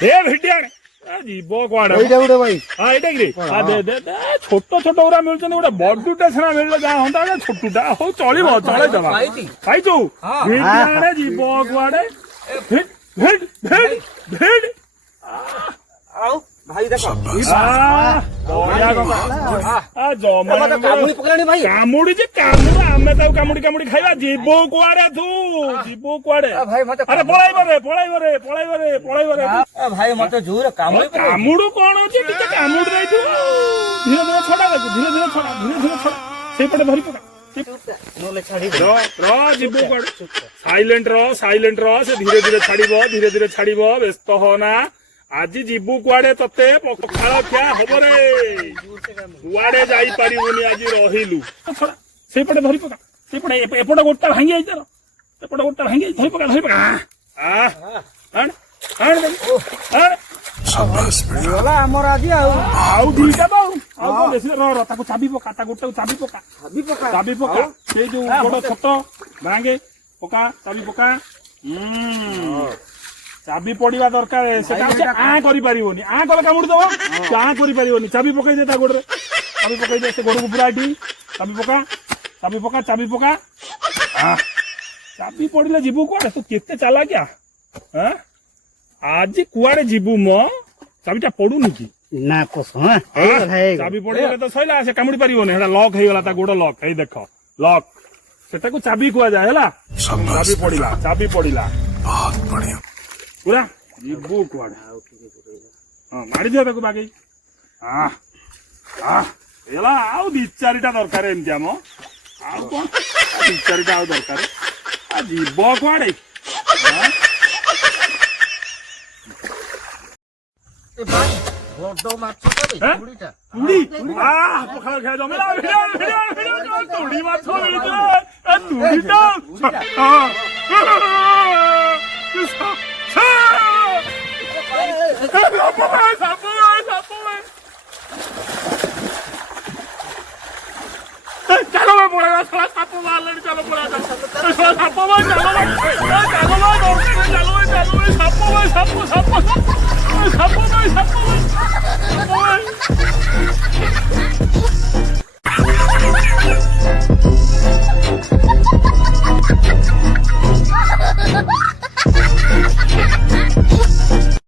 ଏ ଭିଡିଆଣେ ଯିବ କୁଆଡେ ଏଇଟା ଗୋଟେ ଭାଇ ହଁ ଏଇଟା କି ଛୋଟ ଛୋଟ ଗୁରା ମିଳୁଛନ୍ତି ଗୋଟେ ବଡୁଟା ସିନା ମିଳିଲେ ଯାହା ହନ୍ତା ଛୋଟୁଟା ହଉ ଚଳିବ ଚଳେଇଦବା ଖାଇଛୁ ଭିଡିଆଣେ ଯିବ କୁଆଡେ ଭିଡ ଭିଡ ଭିଡ ଭିଡ ଆଉ ଭାଇ ଦେଖ କାମୁଡିଛି କାମୁଡ ଆମେ ତାକୁ କାମୁଡି କାମୁଡି ଖାଇବା ଯିବୁ କୁଆଡେ ତୁ ଯିବୁ କୁଆଡେ ଭାଇ ମତେ ଆରେ ପଳାଇବରେ ପଳାଇବରେ ପଳାଇବରେ ପଳାଇବରେ ଭାଇ ମତେ ଜୋରେ କାମୁଡୁ କଣ ଅଛି ଟିକେ କାମୁଡି ଦେଇଥିବ ଧୀରେ ଧୀରେ ଛଡା ଦେଖୁ ଧୀରେ ଧୀରେ ଛଡା ଧୀରେ ଧୀରେ ଛଡା ସେଇପଟେ ଧରି ପକା ଯିବୁ କୁଆଡେ ସାଇଲେଣ୍ଟ ର ସେ ଧୀରେ ଧୀରେ ଛାଡିବ ବ୍ୟସ୍ତ ହନା ଆଜି ଯିବୁ କୁଆଡେ ତତେ ପଖାଳ ଖିଆ ହବ ରେ କୁଆଡେ ଯାଇପାରିବୁନି ଆଜି ରହିଲୁ ସେଇପଟେ ଧରି ପକା ସେଇପଟେ ଏପଟେ ଗୋଟା ଭାଙ୍ଗି ଯାଇଛି ତାର ଏପଟେ ଗୋଟା ଭାଙ୍ଗି ଯାଇଛି ଧରି ପକା ଆମର ଆଜି ଆଉ ଦିଟା ତ ଆଉ କଣ ବେଶୀ ତାକୁ ଚାବି ପକା ତା ଗୋଟାକୁ ଚାବି ପକା ସେଇ ଯୋଉ ବଡ ଛୋଟ ଭାଙ୍ଗେ ପକା ଚାବି ପକା ଚାବି ପଡିବା ଦରକାର ସେଟା ଆଁ କରିପାରିବନି ଆଁ କଲେ କାମୁଡି ଦବ ଆଁ କରିପାରିବନି ଚାବି ପକେଇ ଦେ ତା ଗୋଡରେ ଚାବି ପକେଇ ଦେ ସେ ଗୋଡକୁ ପୁରା ଏଠି ଚାବି ପକା ଚାବି ପଡିଲେ ଯିବୁ କୁଆଡେ ତୁ କେତେ ଚାଲାକିଆ ଆଜି କୁଆଡେ ଯିବୁ ମ ଚାବିଟା ପଡୁନି କି ନା ଚାବି ପଡିଗଲେ ତ ସଇଲା ସେ କାମୁଡି ପାରିବନି ସେଟା ଲକ୍ ହେଇଗଲା ତା ଗୋଡ ଲକ୍ ହେଇ ଦେଖ ଲକ୍ ସେଟାକୁ ଚାବି କୁହାଯାଏ ହେଲା ଚାବି ପଡିଲା ପୁରା ଯିବୁ କୁଆଡେ ହଁ ମାରିଦିଅ ତାକୁ ବାଗେଇ ହେଇଗଲା ଆଉ ଦି ଚାରିଟା ଦରକାର ଏମିତି ଆମ ଆଉ କଣ ଦି ଚାରିଟା ଆଉ ଦରକାର ଯିବ କୁଆଡେ ପଖାଳ ଖାଇ ଜମିଲା ତୁଡି ମାଛ ତୁଡିଟା चलो मैं पड़ेगा थोड़ा साप मार लेने चलो पड़ा साप